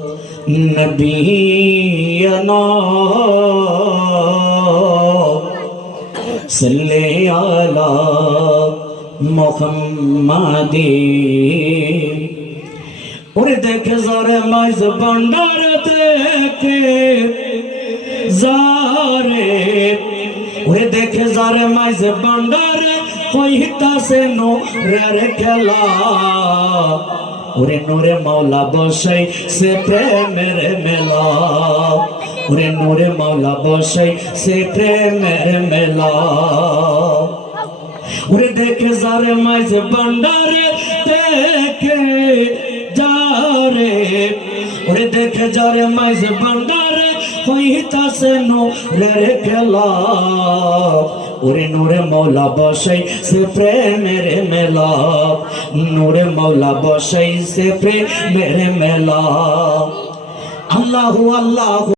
नबीना सल्ले अला मुहम्मदी। और देख ज़ारे माइज़ बंडार देखे ज़ारे, और देख ज़ारे माइज़ बंडार कोई तासे नो रे खेला। ওরে নূরে মাওলা বসাই সে প্রেমের মেলা, ওরে নূরে মাওলা বসাই সে প্রেমের মেলা। ওরে দেখে যারে মাঝে ভান্ডারে দেখে যারে, ওরে দেখে যারে মাঝে ভান্ডারে হইতাছে নূরের খেলা। ওরে নূরে মাওলা বসাই সে প্রেমের মেলা, নূরে মাওলা বসাই সে প্রেমের মেলা। আল্লাহু আল্লাহু